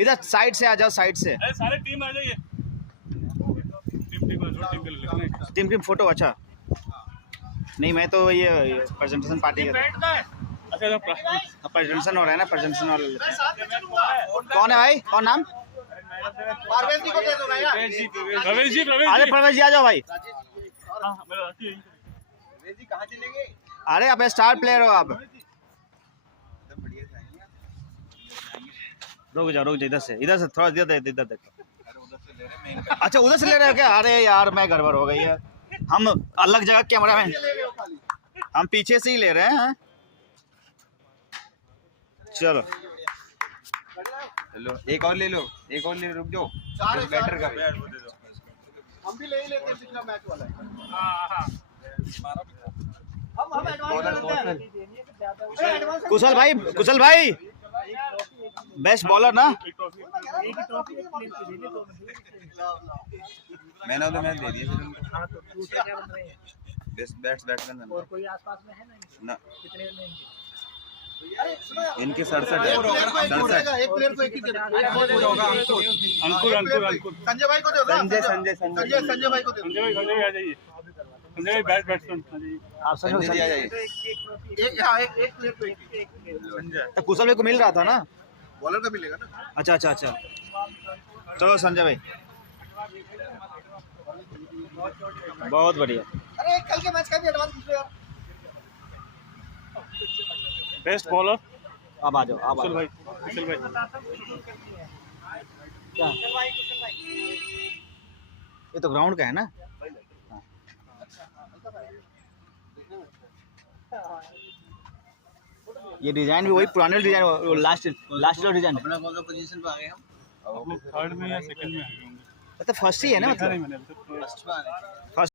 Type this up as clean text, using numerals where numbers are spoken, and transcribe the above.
इधर साइड से आ जाओ, साइड से। सारे टीम आ जाइए। Team photo. अच्छा नहीं, मैं तो ये प्रेजेंटेशन पार्टी का प्रेजेंटेशन हो रहा है ना, प्रेजेंटेशन वाले। कौन है भाई, कौन नाम? परवेज जी को दे दो ना यार। प्रवेश जी अरे प्रवेश जी आ जाओ भाई। परवेज जी कहाँ चलेंगे? अरे आप स्टार प्लेयर हो आप। रुक जाओ इधर से थोड़ा इधर देखो। अच्छा उधर से ले रहे हो क्या? अरे यार मैं गड़बड़ हो गई है, हम अलग जगह कैमरा मैन, हम पीछे से ही ले रहे हैं। चलो एक और ले लो, रुक जाओ। बैटर का हम भी ले ही लेते हैं, पिछला मैच वाला। हम एडवांस कुशल भाई बेस्ट बॉलर ना। मैन ऑफ द मैच दे दिए फिर उनको। बेस्ट बैट्समैन और कोई आसपास में है ना? कितने में इनके 67 है। 67 एक प्लेयर को एक ही देना। अंकुर संजय भाई को दे दो। संजय भाई को दे दो। संजय भाई आ जाइए। संजय भाई बैट्समैन आप संजय जी आ जाइए। एक प्लेयर को एक संजय। तो कुशल भाई को मिल रहा था ना, बॉलर का मिलेगा ना। अच्छा चलो संजय भाई, बहुत बढ़िया। अरे कल के मैच का भी एडवांस पूछ लो यार। बेस्ट बॉलर अब आ जाओ, कुशल भाई। क्या ये तो ग्राउंड का है ना। ये डिजाइन भी वही पुराने डिजाइन, लास्ट डिजाइन। अपना कौन सा पोजीशन पे आ गए हम? थर्ड में या सेकंड में आ गए होंगे। मतलब फर्स्ट ही है ना, मतलब मैंने फर्स्ट पे आ गए। फर्स्ट